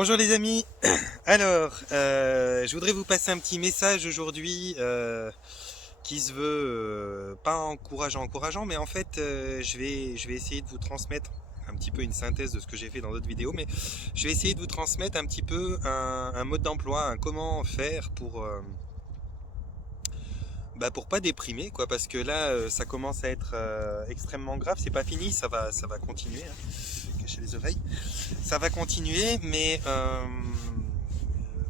Bonjour les amis. Alors, je voudrais vous passer un petit message aujourd'hui qui se veut pas encourageant, mais en fait, je vais essayer de vous transmettre un petit peu une synthèse de ce que j'ai fait dans d'autres vidéos, mais je vais essayer de vous transmettre un petit peu un mode d'emploi, un comment faire pour pas déprimer, quoi, parce que là, ça commence à être extrêmement grave. C'est pas fini, ça va continuer, hein. Cacher les oreilles. Ça va continuer, mais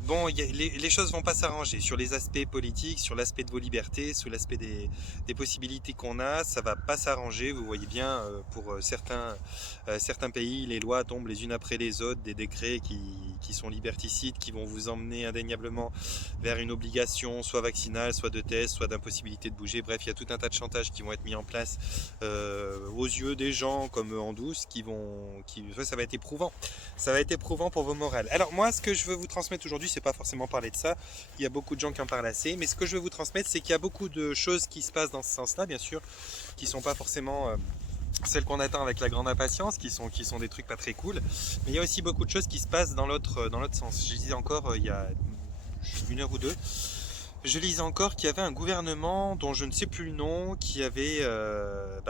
bon, les choses vont pas s'arranger sur les aspects politiques, sur l'aspect de vos libertés, sur l'aspect des possibilités qu'on a. Ça va pas s'arranger. Vous voyez bien, pour certains pays, les lois tombent les unes après les autres, des décrets qui sont liberticides, qui vont vous emmener indéniablement vers une obligation, soit vaccinale, soit de test, soit d'impossibilité de bouger. Bref, il y a tout un tas de chantages qui vont être mis en place aux yeux des gens comme en douce, ouais, ça va être éprouvant. Ça va être éprouvant pour vos morales. Alors moi, ce que je veux vous transmettre aujourd'hui, c'est pas forcément parler de ça. Il y a beaucoup de gens qui en parlent assez, mais ce que je veux vous transmettre, c'est qu'il y a beaucoup de choses qui se passent dans ce sens-là, bien sûr, qui sont pas forcément celles qu'on attend avec la grande impatience, qui sont des trucs pas très cool. Mais il y a aussi beaucoup de choses qui se passent dans l'autre sens. Je disais encore il y a une heure ou deux. Je lisais encore qu'il y avait un gouvernement dont je ne sais plus le nom qui avait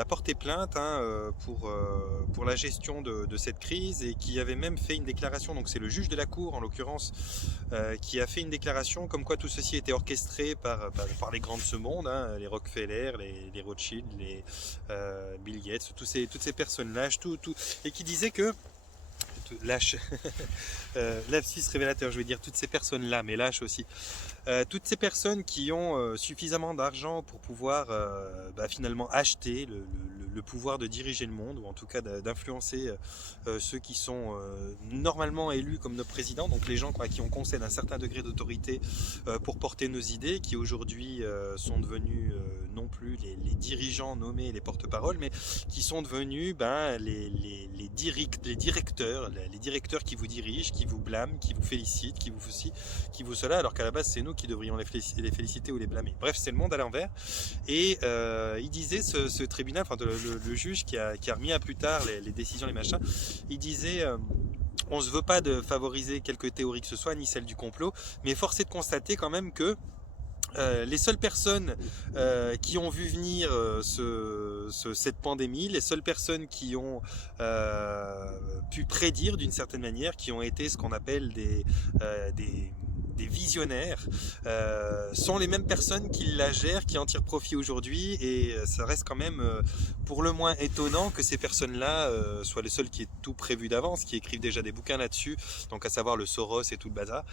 porté plainte, hein, pour la gestion de cette crise, et qui avait même fait une déclaration. Donc c'est le juge de la cour en l'occurrence qui a fait une déclaration comme quoi tout ceci était orchestré par les grands de ce monde, hein, les Rockefeller, les Rothschild, les Bill Gates, toutes ces personnes-là, et qui disait que lâche, lapsus révélateur, je vais dire toutes ces personnes-là, mais lâche aussi. Toutes ces personnes qui ont suffisamment d'argent pour pouvoir finalement acheter le pouvoir de diriger le monde, ou en tout cas d'influencer ceux qui sont normalement élus comme nos présidents, donc les gens qui ont concèdent un certain degré d'autorité pour porter nos idées, qui aujourd'hui sont devenus non plus les dirigeants nommés, les porte-paroles, mais qui sont devenus les directeurs qui vous dirigent, qui vous blâment, qui vous félicitent, qui vous ceci, qui vous cela, alors qu'à la base c'est nous qui devrions les féliciter ou les blâmer. Bref, c'est le monde à l'envers. Et il disait, ce tribunal, enfin le juge qui a remis à plus tard les décisions, les machins, il disait on ne se veut pas de favoriser quelque théorie que ce soit, ni celle du complot, mais force est de constater quand même que les seules personnes qui ont vu venir cette pandémie, les seules personnes qui ont pu prédire d'une certaine manière, qui ont été ce qu'on appelle des visionnaires, sont les mêmes personnes qui la gèrent, qui en tirent profit aujourd'hui, et ça reste quand même pour le moins étonnant que ces personnes-là soient les seules qui aient tout prévu d'avance, qui écrivent déjà des bouquins là-dessus, donc à savoir le Soros et tout le bazar,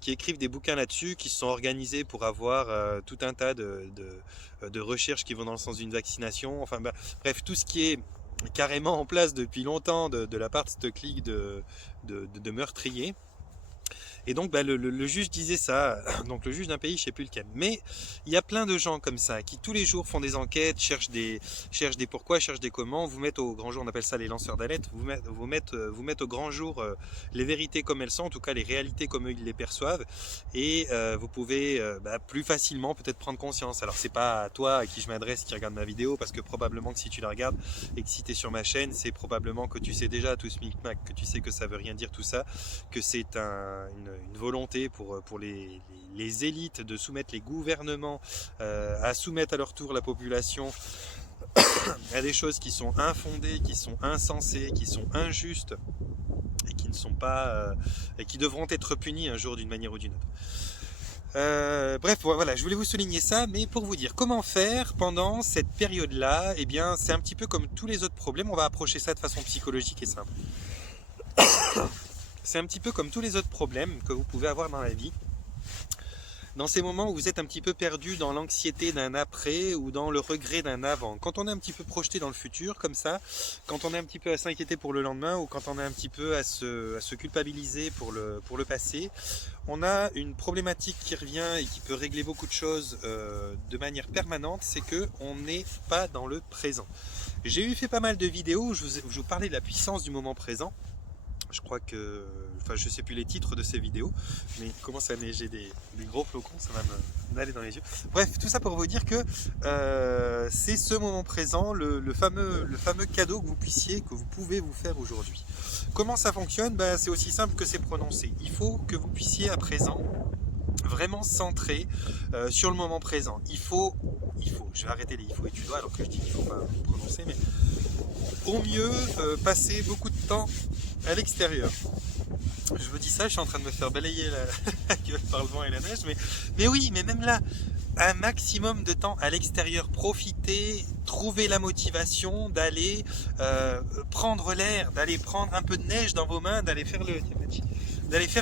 qui écrivent des bouquins là-dessus, qui se sont organisés pour avoir tout un tas de recherches qui vont dans le sens d'une vaccination, enfin bref, tout ce qui est carrément en place depuis longtemps de la part de cette clique de meurtriers. Et donc le juge disait ça, donc le juge d'un pays, je sais plus lequel. Mais il y a plein de gens comme ça qui tous les jours font des enquêtes, cherchent des pourquoi, cherchent des comment, vous mettent au grand jour, on appelle ça les lanceurs d'alerte, vous mettent au grand jour les vérités comme elles sont, en tout cas les réalités comme eux ils les perçoivent, et vous pouvez plus facilement peut-être prendre conscience. Alors c'est pas à toi à qui je m'adresse qui regarde ma vidéo, parce que probablement que si tu la regardes et que si tu es sur ma chaîne, c'est probablement que tu sais déjà tout ce micmac, que tu sais que ça veut rien dire tout ça, que c'est une volonté pour les élites de soumettre les gouvernements à soumettre à leur tour la population à des choses qui sont infondées, qui sont insensées, qui sont injustes, et qui ne sont pas et qui devront être punies un jour d'une manière ou d'une autre. Bref, voilà, je voulais vous souligner ça, mais pour vous dire comment faire pendant cette période-là, eh bien, c'est un petit peu comme tous les autres problèmes, on va approcher ça de façon psychologique et simple. C'est un petit peu comme tous les autres problèmes que vous pouvez avoir dans la vie. Dans ces moments où vous êtes un petit peu perdu dans l'anxiété d'un après ou dans le regret d'un avant, quand on est un petit peu projeté dans le futur comme ça, quand on est un petit peu à s'inquiéter pour le lendemain, ou quand on est un petit peu à se culpabiliser pour le passé, on a une problématique qui revient et qui peut régler beaucoup de choses de manière permanente, c'est qu'on n'est pas dans le présent. J'ai fait pas mal de vidéos où je vous parlais de la puissance du moment présent, Je crois que, enfin je sais plus les titres de ces vidéos, mais il commence à neiger des gros flocons, ça va m'aller dans les yeux. Bref, tout ça pour vous dire que c'est ce moment présent, le fameux cadeau que vous pouvez vous faire aujourd'hui. Comment ça fonctionne? Ben, c'est aussi simple que c'est prononcé. Il faut que vous puissiez à présent vraiment centrer sur le moment présent. Je vais arrêter les il faut et tu dois, alors que je dis qu'il ne faut pas prononcer, mais au mieux passer beaucoup de temps à l'extérieur. Je vous dis ça, je suis en train de me faire balayer la gueule par le vent et la neige, mais oui, mais même là, un maximum de temps à l'extérieur, profiter, trouver la motivation d'aller prendre l'air, d'aller prendre un peu de neige dans vos mains, d'aller faire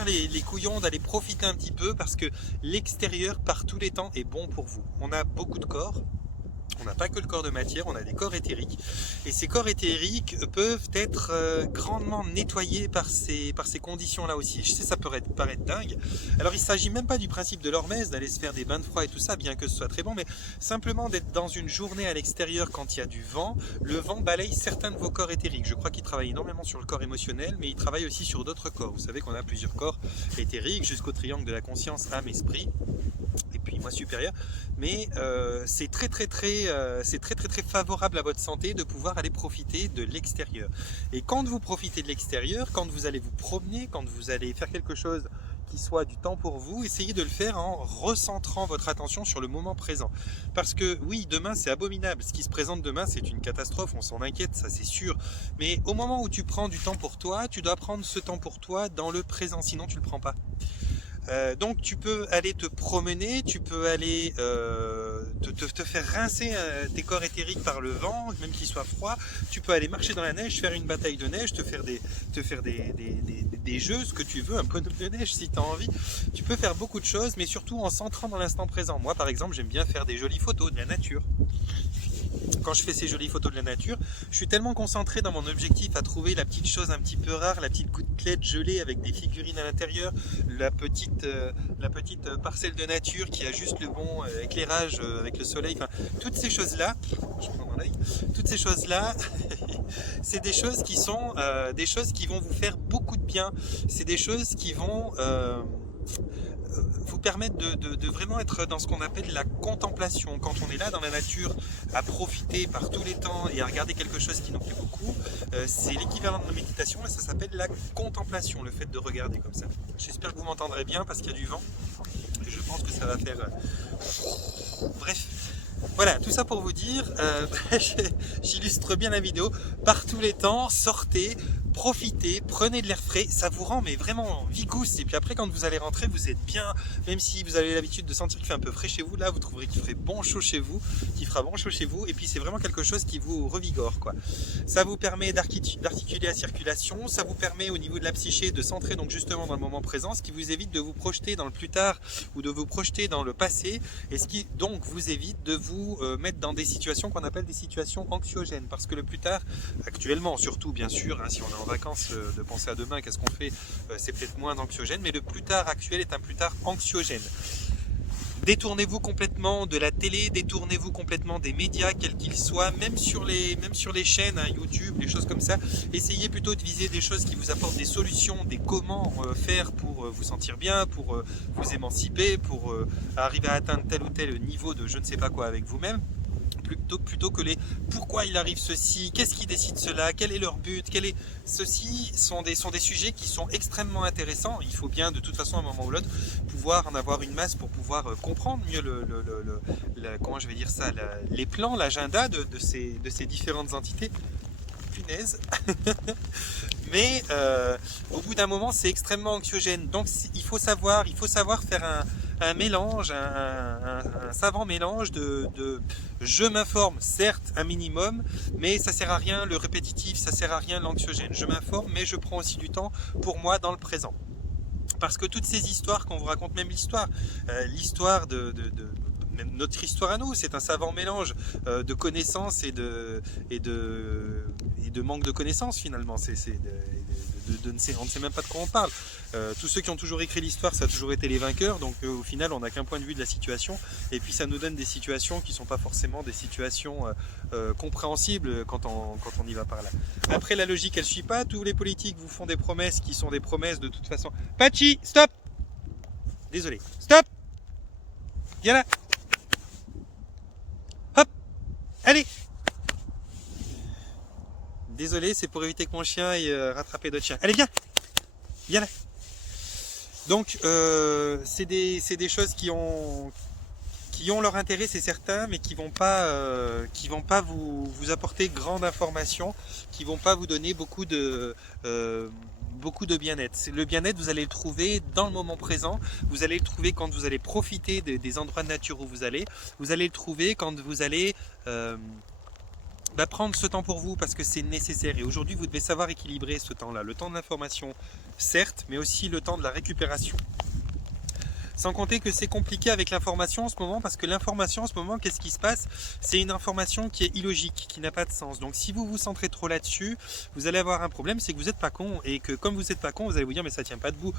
les couillons, d'aller profiter un petit peu, parce que l'extérieur par tous les temps est bon pour vous. On a beaucoup de corps. On n'a pas que le corps de matière, on a des corps éthériques. Et ces corps éthériques peuvent être grandement nettoyés par ces conditions-là aussi. Je sais, ça peut paraître dingue. Alors il ne s'agit même pas du principe de l'hormèse, d'aller se faire des bains de froid et tout ça, bien que ce soit très bon, mais simplement d'être dans une journée à l'extérieur quand il y a du vent. Le vent balaye certains de vos corps éthériques. Je crois qu'il travaille énormément sur le corps émotionnel, mais il travaille aussi sur d'autres corps. Vous savez qu'on a plusieurs corps éthériques, jusqu'au triangle de la conscience, âme, esprit. Et puis moi supérieur, mais c'est très favorable à votre santé de pouvoir aller profiter de l'extérieur. Et quand vous profitez de l'extérieur, quand vous allez vous promener, quand vous allez faire quelque chose qui soit du temps pour vous, essayez de le faire en recentrant votre attention sur le moment présent. Parce que oui, demain c'est abominable, ce qui se présente demain c'est une catastrophe, on s'en inquiète, ça c'est sûr. Mais au moment où tu prends du temps pour toi, tu dois prendre ce temps pour toi dans le présent, sinon tu ne le prends pas. Donc tu peux aller te promener, tu peux aller te faire rincer tes corps éthériques par le vent, même qu'il soit froid. Tu peux aller marcher dans la neige, faire une bataille de neige, te faire des jeux, ce que tu veux, un bonhomme de neige si tu as envie. Tu peux faire beaucoup de choses, mais surtout en centrant dans l'instant présent. Moi par exemple, j'aime bien faire des jolies photos de la nature. Quand je fais ces jolies photos de la nature, je suis tellement concentré dans mon objectif à trouver la petite chose un petit peu rare, la petite gouttelette gelée avec des figurines à l'intérieur, la petite parcelle de nature qui a juste le bon éclairage avec le soleil, enfin, toutes ces choses-là, je prends mon œil, toutes ces choses-là, c'est des choses qui sont des choses qui vont vous faire beaucoup de bien, c'est des choses qui vont vous permettre de vraiment être dans ce qu'on appelle la contemplation. Quand on est là dans la nature à profiter par tous les temps et à regarder quelque chose qui nous plaît beaucoup, c'est l'équivalent de la méditation et ça s'appelle la contemplation, le fait de regarder comme ça. J'espère que vous m'entendrez bien parce qu'il y a du vent et je pense que ça va faire... Bref. Voilà, tout ça pour vous dire, j'illustre bien la vidéo, par tous les temps, sortez, profitez, prenez de l'air frais, ça vous rend mais vraiment vigousse, et puis après quand vous allez rentrer, vous êtes bien, même si vous avez l'habitude de sentir qu'il fait un peu frais chez vous, là vous trouverez qu'il ferait bon chaud chez vous, et puis c'est vraiment quelque chose qui vous revigore, quoi. Ça vous permet d'articuler la circulation, ça vous permet au niveau de la psyché de centrer donc justement dans le moment présent, ce qui vous évite de vous projeter dans le plus tard ou de vous projeter dans le passé, et ce qui donc vous évite de vous mettre dans des situations qu'on appelle des situations anxiogènes, parce que le plus tard, actuellement surtout bien sûr, hein, si on est en vacances, de penser à demain, qu'est-ce qu'on fait, c'est peut-être moins anxiogène, mais le plus tard actuel est un plus tard anxiogène. Détournez-vous complètement de la télé, détournez-vous complètement des médias, quels qu'ils soient, même sur les chaînes, hein, YouTube, les choses comme ça. Essayez plutôt de viser des choses qui vous apportent des solutions, des comment faire pour vous sentir bien, pour vous émanciper, pour arriver à atteindre tel ou tel niveau de je ne sais pas quoi avec vous-même. Plutôt que les pourquoi il arrive ceci, qu'est-ce qui décide cela, quel est leur but, ceci sont des sujets qui sont extrêmement intéressants. Il faut bien de toute façon à un moment ou l'autre pouvoir en avoir une masse pour pouvoir comprendre mieux comment je vais dire ça, les plans, l'agenda de ces différentes entités. Punaise. Mais au bout d'un moment c'est extrêmement anxiogène, donc il faut savoir faire un mélange, un savant mélange de je m'informe, certes un minimum, mais ça sert à rien le répétitif, ça sert à rien l'anxiogène. Je m'informe, mais je prends aussi du temps pour moi dans le présent. Parce que toutes ces histoires qu'on vous raconte, même l'histoire même notre histoire à nous, c'est un savant mélange de connaissances et de manque de connaissances finalement, c'est on ne sait même pas de quoi on parle. Tous ceux qui ont toujours écrit l'histoire, ça a toujours été les vainqueurs, donc au final on n'a qu'un point de vue de la situation, et puis ça nous donne des situations qui ne sont pas forcément des situations compréhensibles quand on y va par là. Après la logique elle ne suit pas, tous les politiques vous font des promesses qui sont des promesses de toute façon. Pachi, stop! Désolé, stop! Viens là! Hop! Allez! Désolé, c'est pour éviter que mon chien aille rattraper d'autres chiens. Allez, viens! Viens là! Donc, c'est des choses qui ont leur intérêt, c'est certain, mais qui vont pas vous apporter grande information, qui vont pas vous donner beaucoup de bien-être. Le bien-être, vous allez le trouver dans le moment présent, vous allez le trouver quand vous allez profiter des endroits de nature où vous allez le trouver quand vous allez prendre ce temps pour vous parce que c'est nécessaire. Et aujourd'hui, vous devez savoir équilibrer ce temps-là. Le temps de l'information, certes, mais aussi le temps de la récupération. Sans compter que c'est compliqué avec l'information en ce moment, parce que l'information en ce moment, qu'est-ce qui se passe? C'est une information qui est illogique, qui n'a pas de sens. Donc si vous vous centrez trop là-dessus, vous allez avoir un problème, c'est que vous n'êtes pas con, et que comme vous n'êtes pas con, vous allez vous dire mais ça tient pas debout.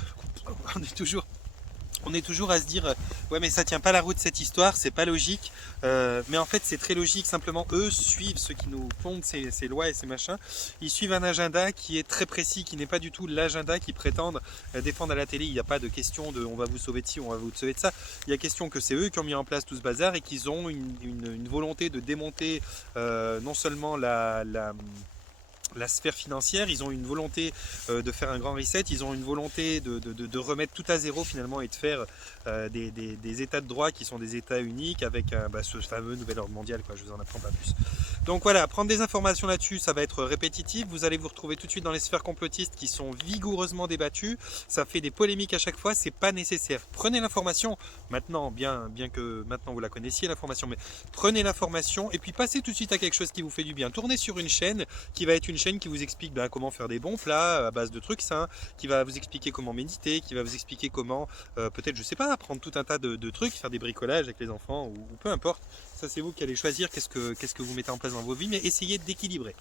On est toujours à se dire ouais mais ça tient pas la route cette histoire, c'est pas logique, mais en fait c'est très logique, simplement eux suivent, ceux qui nous fondent ces lois et ces machins, ils suivent un agenda qui est très précis, qui n'est pas du tout l'agenda qu'ils prétendent défendre à la télé. Il n'y a pas de question de on va vous sauver de ci, on va vous sauver de ça, il y a question que c'est eux qui ont mis en place tout ce bazar et qu'ils ont une volonté de démonter non seulement la sphère financière, ils ont une volonté de faire un grand reset, ils ont une volonté de remettre tout à zéro finalement et de faire des états de droit qui sont des états uniques avec ce fameux nouvel ordre mondial, quoi. Je vous en apprends pas plus. Donc voilà, prendre des informations là-dessus, ça va être répétitif, vous allez vous retrouver tout de suite dans les sphères complotistes qui sont vigoureusement débattues, ça fait des polémiques à chaque fois, c'est pas nécessaire. Prenez l'information, maintenant, bien que maintenant vous la connaissiez l'information, mais prenez l'information et puis passez tout de suite à quelque chose qui vous fait du bien. Tournez sur une chaîne qui va être une chaîne qui vous explique comment faire des bons plats à base de trucs sains, qui va vous expliquer comment méditer, qui va vous expliquer comment peut-être, je sais pas, apprendre tout un tas de trucs, faire des bricolages avec les enfants ou peu importe. Ça c'est vous qui allez choisir qu'est-ce que vous mettez en place dans vos vies, mais essayez d'équilibrer.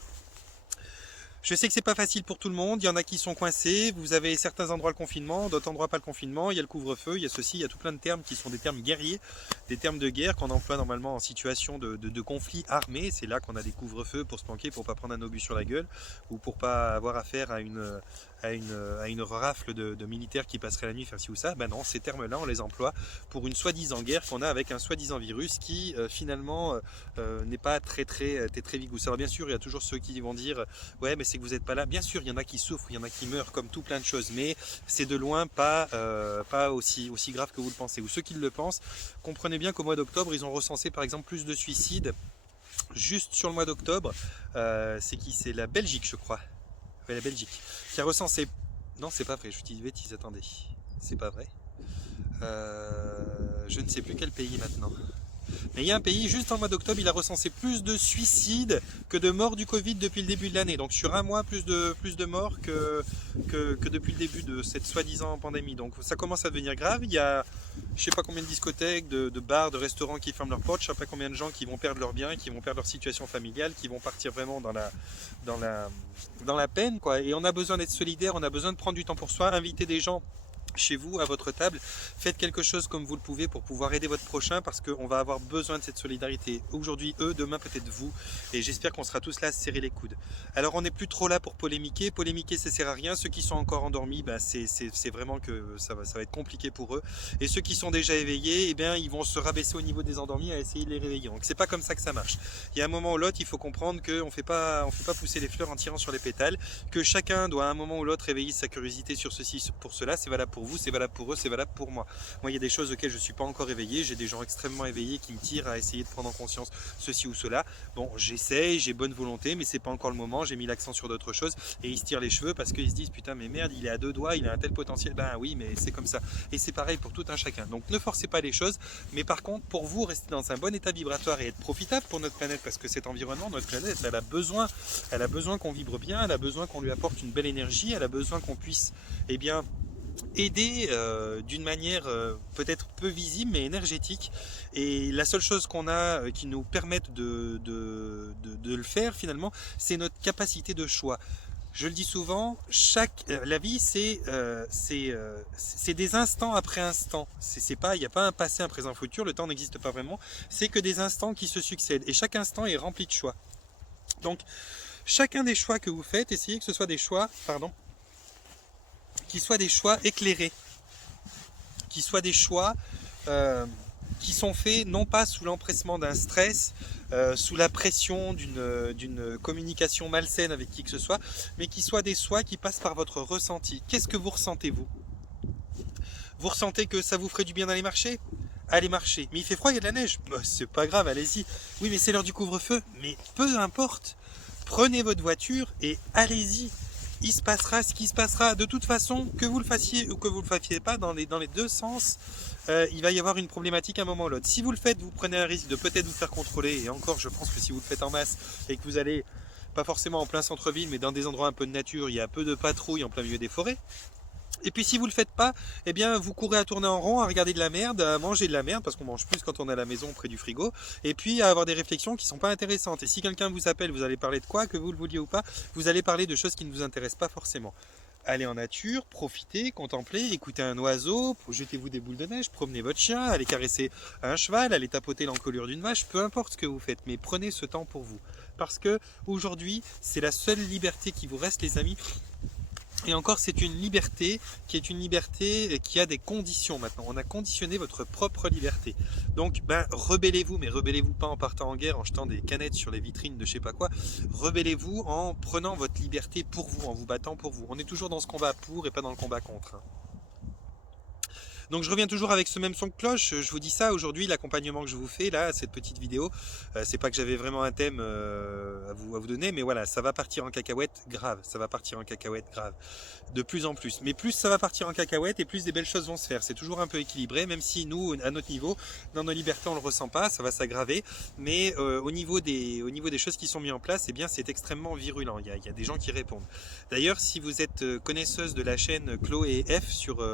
Je sais que c'est pas facile pour tout le monde, il y en a qui sont coincés, vous avez certains endroits le confinement, d'autres endroits pas le confinement, il y a le couvre-feu, il y a ceci, il y a tout plein de termes qui sont des termes guerriers, des termes de guerre qu'on emploie normalement en situation de conflit armé. C'est là qu'on a des couvre-feux pour se planquer, pour pas prendre un obus sur la gueule ou pour pas avoir affaire à une rafle de militaires qui passeraient la nuit faire ci ou ça. Ben non, ces termes-là on les emploie pour une soi-disant guerre qu'on a avec un soi-disant virus qui finalement n'est pas très vigousse. Alors bien sûr il y a toujours ceux qui vont dire ouais mais c'est que vous n'êtes pas là. Bien sûr il y en a qui souffrent, il y en a qui meurent comme tout plein de choses, mais c'est de loin pas aussi grave que vous le pensez, ou ceux qui le pensent. Comprenez bien qu'au mois d'octobre ils ont recensé par exemple plus de suicides juste sur le mois d'octobre. C'est la Belgique je crois. Ouais, la Belgique qui a recensé, non c'est pas vrai, je dis une bêtise, attendez, c'est pas vrai, je ne sais plus quel pays maintenant, mais il y a un pays, juste en mois d'octobre, il a recensé plus de suicides que de morts du Covid depuis le début de l'année. Donc sur un mois, plus de morts que depuis le début de cette soi-disant pandémie. Donc ça commence à devenir grave. Il y a je sais pas combien de discothèques, de bars, de restaurants qui ferment leurs portes. Je sais pas combien de gens qui vont perdre leurs biens, qui vont perdre leur situation familiale, qui vont partir vraiment dans la peine, quoi. Et on a besoin d'être solidaire, on a besoin de prendre du temps pour soi, inviter des gens chez vous, à votre table, faites quelque chose comme vous le pouvez pour pouvoir aider votre prochain, parce qu'on va avoir besoin de cette solidarité. Aujourd'hui eux, demain peut-être vous, et j'espère qu'on sera tous là à se serrer les coudes. Alors on n'est plus trop là pour polémiquer ça sert à rien. Ceux qui sont encore endormis, c'est vraiment que ça va être compliqué pour eux, et ceux qui sont déjà éveillés, ils vont se rabaisser au niveau des endormis à essayer de les réveiller. Donc c'est pas comme ça que ça marche. Il y a un moment ou l'autre, il faut comprendre qu'on fait pas pousser les fleurs en tirant sur les pétales, que chacun doit à un moment ou l'autre réveiller sa curiosité sur ceci, pour cela. C'est valable pour vous, c'est valable pour eux, c'est valable pour moi. Moi, il y a des choses auxquelles je ne suis pas encore éveillé, j'ai des gens extrêmement éveillés qui me tirent à essayer de prendre en conscience ceci ou cela. Bon, j'essaye, j'ai bonne volonté, mais c'est pas encore le moment, j'ai mis l'accent sur d'autres choses, et ils se tirent les cheveux parce qu'ils se disent putain mais merde, il est à deux doigts, il a un tel potentiel. Ben oui, mais c'est comme ça. Et c'est pareil pour tout un chacun. Donc ne forcez pas les choses, mais par contre, pour vous, restez dans un bon état vibratoire et être profitable pour notre planète, parce que cet environnement, notre planète, elle a besoin qu'on vibre bien, elle a besoin qu'on lui apporte une belle énergie, elle a besoin qu'on puisse, aider d'une manière peut-être peu visible mais énergétique. Et la seule chose qu'on a qui nous permette de le faire finalement, c'est notre capacité de choix. Je le dis souvent, la vie c'est des instants après instants. C'est pas, il n'y a pas un passé, un présent, un futur. Le temps n'existe pas vraiment. C'est que des instants qui se succèdent et chaque instant est rempli de choix. Donc chacun des choix que vous faites, essayez que ce soit des choix, qui soient des choix éclairés, qui soient des choix qui sont faits non pas sous l'empressement d'un stress, sous la pression d'une communication malsaine avec qui que ce soit, mais qui soient des choix qui passent par votre ressenti. Qu'est-ce que vous ressentez vous? Vous ressentez que ça vous ferait du bien d'aller marcher? Allez marcher. Mais il fait froid, il y a de la neige. C'est pas grave, allez-y. Oui, mais c'est l'heure du couvre-feu. Mais peu importe. Prenez votre voiture et allez-y. Il se passera ce qui se passera. De toute façon, que vous le fassiez ou que vous le fassiez pas, dans les deux sens, il va y avoir une problématique à un moment ou l'autre. Si vous le faites, vous prenez un risque de peut-être vous faire contrôler. Et encore, je pense que si vous le faites en masse et que vous allez, pas forcément en plein centre-ville, mais dans des endroits un peu de nature, il y a peu de patrouilles en plein milieu des forêts. Et puis si vous ne le faites pas, eh bien vous courez à tourner en rond, à regarder de la merde, à manger de la merde, parce qu'on mange plus quand on est à la maison près du frigo, et puis à avoir des réflexions qui ne sont pas intéressantes. Et si quelqu'un vous appelle, vous allez parler de quoi, que vous le vouliez ou pas, vous allez parler de choses qui ne vous intéressent pas forcément. Allez en nature, profitez, contemplez, écoutez un oiseau, jetez-vous des boules de neige, promenez votre chien, allez caresser un cheval, allez tapoter l'encolure d'une vache, peu importe ce que vous faites, mais prenez ce temps pour vous. Parce que aujourd'hui, c'est la seule liberté qui vous reste, les amis. Et encore, c'est une liberté qui a des conditions maintenant. On a conditionné votre propre liberté. Donc, rebellez-vous, mais rebellez-vous pas en partant en guerre, en jetant des canettes sur les vitrines de je sais pas quoi. Rebellez-vous en prenant votre liberté pour vous, en vous battant pour vous. On est toujours dans ce combat pour et pas dans le combat contre. Donc je reviens toujours avec ce même son de cloche, je vous dis ça aujourd'hui, l'accompagnement que je vous fais là, cette petite vidéo, c'est pas que j'avais vraiment un thème à vous donner, mais voilà, ça va partir en cacahuète grave, ça va partir en cacahuète grave, de plus en plus. Mais plus ça va partir en cacahuète et plus des belles choses vont se faire, c'est toujours un peu équilibré, même si nous, à notre niveau, dans nos libertés on le ressent pas, ça va s'aggraver, mais au niveau des choses qui sont mises en place, eh bien c'est extrêmement virulent, il y a des gens qui répondent. D'ailleurs, si vous êtes connaisseuse de la chaîne Chloé F sur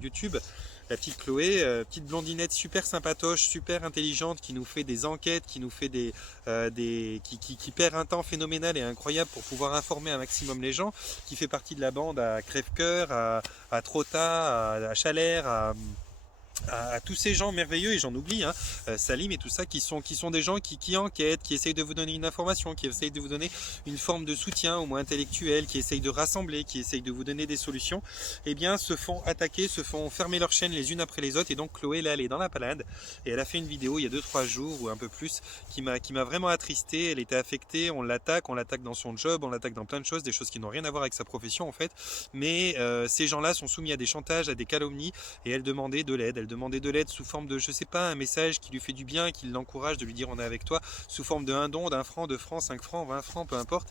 YouTube, la petite Chloé, petite blondinette super sympatoche, super intelligente, qui nous fait des enquêtes, qui nous fait qui perd un temps phénoménal et incroyable pour pouvoir informer un maximum les gens, qui fait partie de la bande à Crèvecoeur, à Trotta, à Chalère, à tous ces gens merveilleux, et j'en oublie, hein, Salim et tout ça, qui sont des gens qui enquêtent, qui essayent de vous donner une information, qui essayent de vous donner une forme de soutien, au moins intellectuel, qui essayent de rassembler, qui essayent de vous donner des solutions, eh bien se font attaquer, se font fermer leurs chaînes les unes après les autres. Et donc Chloé, là, elle est dans la palade, et elle a fait une vidéo il y a 2-3 jours, ou un peu plus, qui m'a vraiment attristé. Elle était affectée, on l'attaque dans son job, on l'attaque dans plein de choses, des choses qui n'ont rien à voir avec sa profession en fait, mais ces gens-là sont soumis à des chantages, à des calomnies, et elle demandait de l'aide. Elle demandait de l'aide sous forme de, je sais pas, un message qui lui fait du bien, qui l'encourage, de lui dire on est avec toi, sous forme de 1 don, d'1 franc, 2 francs, 5 francs, 20 francs, peu importe,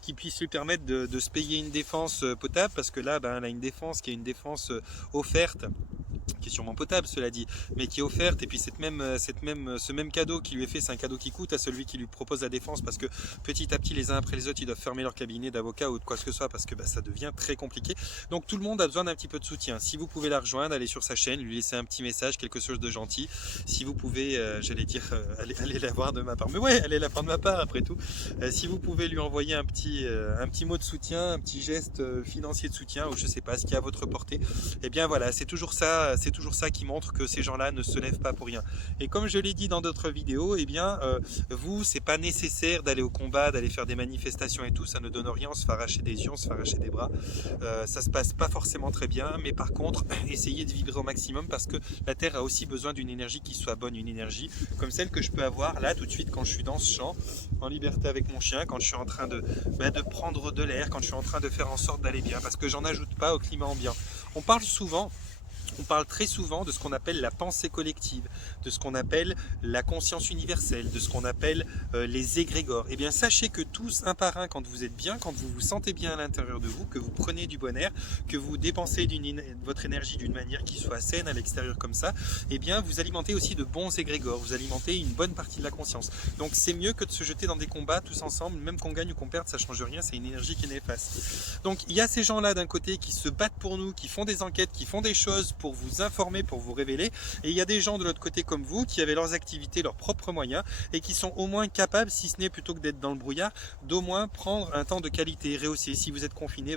qui puisse lui permettre de se payer une défense potable, parce que là, elle a une défense qui est une défense offerte, qui est sûrement potable cela dit, mais qui est offerte. Et puis ce même cadeau qui lui est fait, c'est un cadeau qui coûte à celui qui lui propose la défense, parce que petit à petit, les uns après les autres, ils doivent fermer leur cabinet d'avocat ou de quoi que ce soit, parce que ça devient très compliqué. Donc tout le monde a besoin d'un petit peu de soutien. Si vous pouvez la rejoindre, allez sur sa chaîne, lui laisser un petit message, quelque chose de gentil. Si vous pouvez, j'allais dire, allez la voir de ma part, mais ouais, allez la voir de ma part après tout. Si vous pouvez lui envoyer un petit mot de soutien, un petit geste financier de soutien, ou je sais pas, ce qui est à votre portée, et bien voilà, c'est toujours ça qui montre que ces gens-là ne se lèvent pas pour rien. Et comme je l'ai dit dans d'autres vidéos, eh bien vous, c'est pas nécessaire d'aller au combat, d'aller faire des manifestations et tout, ça ne donne rien, on se fait arracher des yeux, on se fait arracher des bras, ça se passe pas forcément très bien, mais par contre, essayez de vibrer au maximum, parce que la Terre a aussi besoin d'une énergie qui soit bonne, une énergie comme celle que je peux avoir là tout de suite quand je suis dans ce champ, en liberté avec mon chien, quand je suis en train de prendre de l'air, quand je suis en train de faire en sorte d'aller bien, parce que j'en ajoute pas au climat ambiant. On parle très souvent de ce qu'on appelle la pensée collective, de ce qu'on appelle la conscience universelle, de ce qu'on appelle les égrégores. Eh bien, sachez que tous, un par un, quand vous êtes bien, quand vous vous sentez bien à l'intérieur de vous, que vous prenez du bon air, que vous dépensez votre énergie d'une manière qui soit saine à l'extérieur comme ça, eh bien, vous alimentez aussi de bons égrégores, vous alimentez une bonne partie de la conscience. Donc, c'est mieux que de se jeter dans des combats tous ensemble, même qu'on gagne ou qu'on perde, ça ne change rien, c'est une énergie qui est néfaste. Donc, il y a ces gens-là d'un côté qui se battent pour nous, qui font des enquêtes, qui font des choses pour pour vous informer, pour vous révéler. Et il y a des gens de l'autre côté comme vous qui avaient leurs activités, leurs propres moyens et qui sont au moins capables, si ce n'est plutôt que d'être dans le brouillard, d'au moins prendre un temps de qualité, rehausser. Si vous êtes confiné,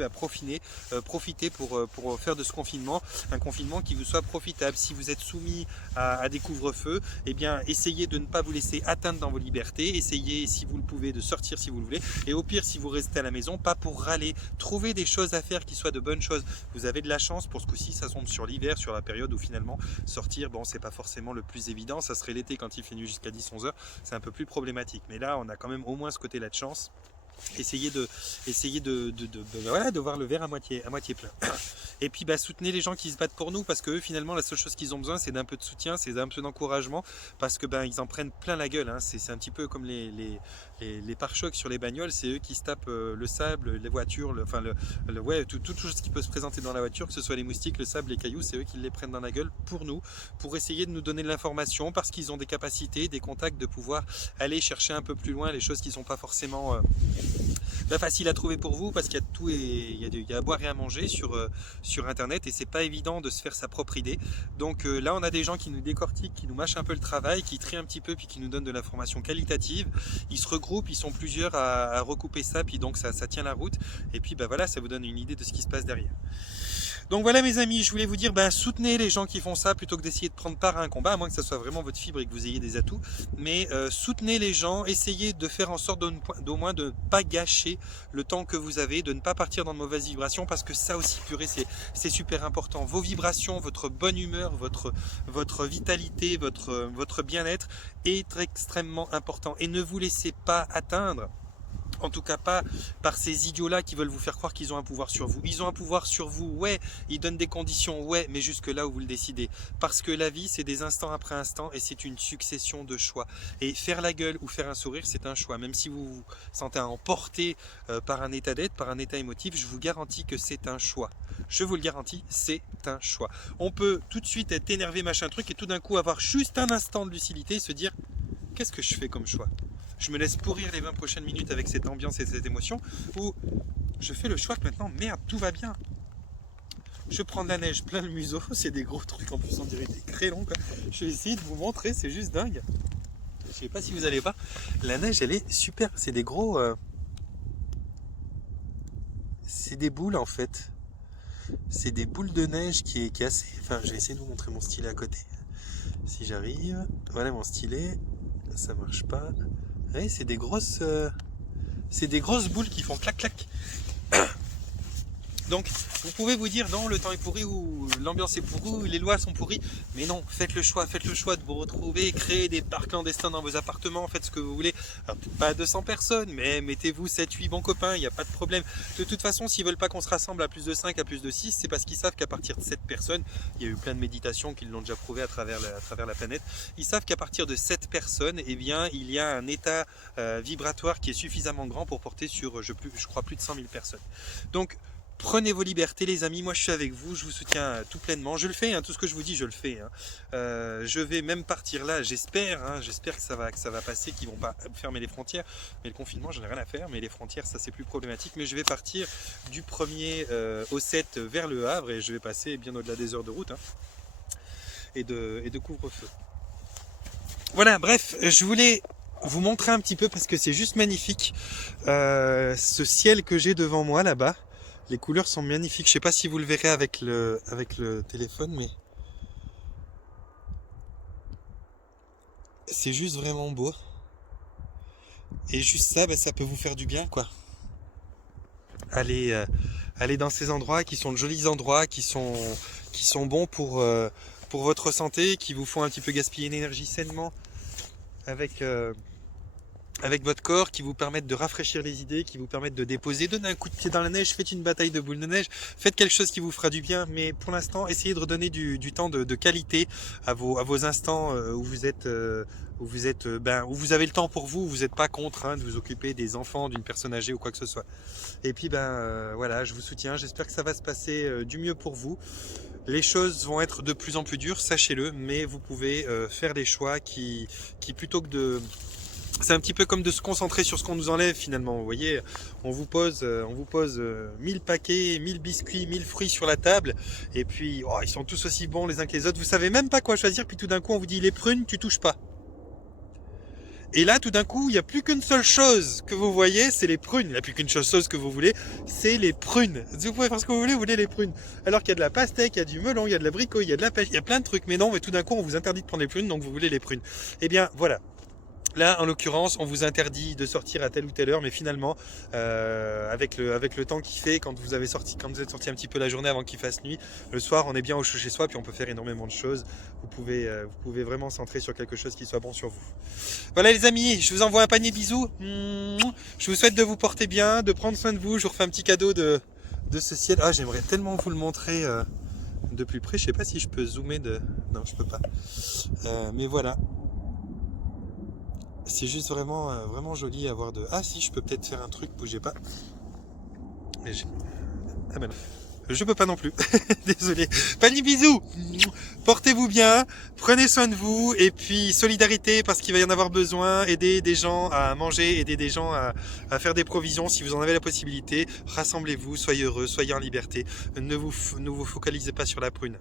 profitez pour faire de ce confinement un confinement qui vous soit profitable. Si vous êtes soumis à des couvre-feux, eh bien essayez de ne pas vous laisser atteindre dans vos libertés, essayez si vous le pouvez de sortir si vous le voulez, et au pire si vous restez à la maison, pas pour râler, trouvez des choses à faire qui soient de bonnes choses. Vous avez de la chance, pour ce coup-ci ça tombe sur l'hiver, sur la période où finalement sortir, bon c'est pas forcément le plus évident, ça serait l'été quand il fait nuit jusqu'à 10-11 heures, c'est un peu plus problématique, mais là on a quand même au moins ce côté-là de chance. Essayez de voir le verre à moitié plein. Et puis soutenez les gens qui se battent pour nous, parce que eux, finalement la seule chose qu'ils ont besoin c'est d'un peu de soutien, c'est d'un peu d'encouragement, parce que ils en prennent plein la gueule, hein. C'est un petit peu comme les pare-chocs sur les bagnoles, c'est eux qui se tapent le sable, les voitures, tout ce qui peut se présenter dans la voiture, que ce soit les moustiques, le sable, les cailloux, c'est eux qui les prennent dans la gueule pour nous, pour essayer de nous donner de l'information, parce qu'ils ont des capacités, des contacts, de pouvoir aller chercher un peu plus loin les choses qui sont pas forcément facile à trouver pour vous, parce qu'il y a tout et il y a à boire et à manger sur internet, et c'est pas évident de se faire sa propre idée. Donc là on a des gens qui nous décortiquent, qui nous mâchent un peu le travail, qui trient un petit peu, puis qui nous donnent de l'information qualitative. Ils se regroupent, ils sont plusieurs à recouper ça, puis donc ça tient la route, et puis voilà, ça vous donne une idée de ce qui se passe derrière. Donc voilà mes amis, je voulais vous dire, soutenez les gens qui font ça plutôt que d'essayer de prendre part à un combat, à moins que ça soit vraiment votre fibre et que vous ayez des atouts. Mais soutenez les gens, essayez de faire en sorte d'au moins de ne pas gâcher le temps que vous avez, de ne pas partir dans de mauvaises vibrations, parce que ça aussi, purée, c'est super important. Vos vibrations, votre bonne humeur, votre vitalité, votre bien-être est extrêmement important. Et ne vous laissez pas atteindre. En tout cas pas par ces idiots-là qui veulent vous faire croire qu'ils ont un pouvoir sur vous. Ils ont un pouvoir sur vous, ouais, ils donnent des conditions, ouais, mais jusque là où vous le décidez. Parce que la vie, c'est des instants après instants, et c'est une succession de choix. Et faire la gueule ou faire un sourire, c'est un choix. Même si vous vous sentez emporté par un état d'être, par un état émotif, je vous garantis que c'est un choix. Je vous le garantis, c'est un choix. On peut tout de suite être énervé, machin truc, et tout d'un coup avoir juste un instant de lucidité et se dire, qu'est-ce que je fais comme choix ? Je me laisse pourrir les 20 prochaines minutes avec cette ambiance et cette émotion, ou je fais le choix que maintenant, merde, tout va bien. Je prends de la neige plein le museau, c'est des gros trucs, en plus on dirait des crayons, quoi. Je vais essayer de vous montrer, c'est juste dingue. Je sais pas si vous allez voir, la neige elle est super, c'est des gros... c'est des boules en fait. C'est des boules de neige qui est assez... Enfin, je vais essayer de vous montrer mon stylet à côté. Si j'arrive, voilà mon stylet, ça marche pas. Oui, c'est des grosses boules qui font clac clac. Donc vous pouvez vous dire non, le temps est pourri, ou l'ambiance est pourrie, ou les lois sont pourries, mais non, faites le choix de vous retrouver, créez des parcs clandestins dans vos appartements, faites ce que vous voulez. Alors peut-être pas à 200 personnes, mais mettez-vous 7-8 bons copains, il n'y a pas de problème. De toute façon, s'ils veulent pas qu'on se rassemble à plus de 5, à plus de 6, c'est parce qu'ils savent qu'à partir de 7 personnes, il y a eu plein de méditations qui l'ont déjà prouvé à travers la planète, ils savent qu'à partir de 7 personnes, eh bien, il y a un état vibratoire qui est suffisamment grand pour porter sur, je crois, plus de 100 000 personnes. Donc prenez vos libertés les amis, moi je suis avec vous, je vous soutiens tout pleinement, je le fais, hein, tout ce que je vous dis je le fais, hein. Je vais même partir là, j'espère que ça va passer, qu'ils vont pas fermer les frontières, mais le confinement j'en ai rien à faire, mais les frontières ça c'est plus problématique, mais je vais partir du 1er au 7 vers le Havre, et je vais passer bien au-delà des heures de route, hein, et de couvre-feu. Voilà, bref, je voulais vous montrer un petit peu parce que c'est juste magnifique, ce ciel que j'ai devant moi là-bas. Les couleurs sont magnifiques. Je sais pas si vous le verrez avec le téléphone, mais c'est juste vraiment beau. Et juste ça, ça peut vous faire du bien, quoi. Aller dans ces endroits qui sont de jolis endroits, qui sont bons pour votre santé, qui vous font un petit peu gaspiller une énergie sainement avec votre corps, qui vous permettent de rafraîchir les idées, qui vous permettent de déposer, donnez un coup de pied dans la neige, faites une bataille de boules de neige, faites quelque chose qui vous fera du bien, mais pour l'instant, essayez de redonner du temps de qualité à vos instants où vous avez le temps pour vous, où vous n'êtes pas contraint de vous occuper des enfants, d'une personne âgée ou quoi que ce soit. Et puis voilà, je vous soutiens, j'espère que ça va se passer du mieux pour vous. Les choses vont être de plus en plus dures, sachez-le, mais vous pouvez faire des choix qui plutôt que C'est un petit peu comme de se concentrer sur ce qu'on nous enlève finalement. Vous voyez, on vous pose 1000 paquets, 1000 biscuits, 1000 fruits sur la table. Et puis, oh, ils sont tous aussi bons les uns que les autres. Vous savez même pas quoi choisir. Puis tout d'un coup, on vous dit les prunes, tu touches pas. Et là, tout d'un coup, il n'y a plus qu'une seule chose que vous voyez, c'est les prunes. Il n'y a plus qu'une chose que vous voulez, c'est les prunes. Vous pouvez faire ce que vous voulez les prunes. Alors qu'il y a de la pastèque, il y a du melon, il y a de l'abricot, il y a de la pêche, il y a plein de trucs. Mais non, mais tout d'un coup, on vous interdit de prendre les prunes, donc vous voulez les prunes. Eh bien, voilà. Là, en l'occurrence, on vous interdit de sortir à telle ou telle heure, mais finalement, avec le temps qu'il fait, quand vous êtes sorti un petit peu la journée avant qu'il fasse nuit, le soir, on est bien au chaud chez soi, puis on peut faire énormément de choses. Vous pouvez vraiment centrer sur quelque chose qui soit bon sur vous. Voilà les amis, je vous envoie un panier de bisous. Je vous souhaite de vous porter bien, de prendre soin de vous. Je vous refais un petit cadeau de ce ciel. Ah, j'aimerais tellement vous le montrer de plus près. Je sais pas si je peux zoomer de... Non, je peux pas. Mais voilà. C'est juste vraiment joli à voir de... Ah si, je peux peut-être faire un truc, bougez pas. Ah ben non. Je peux pas non plus. Désolé. Panier bisous. Portez-vous bien. Prenez soin de vous. Et puis solidarité parce qu'il va y en avoir besoin. Aider des gens à manger. Aider des gens à faire des provisions si vous en avez la possibilité. Rassemblez-vous. Soyez heureux. Soyez en liberté. Ne vous focalisez pas sur la prune.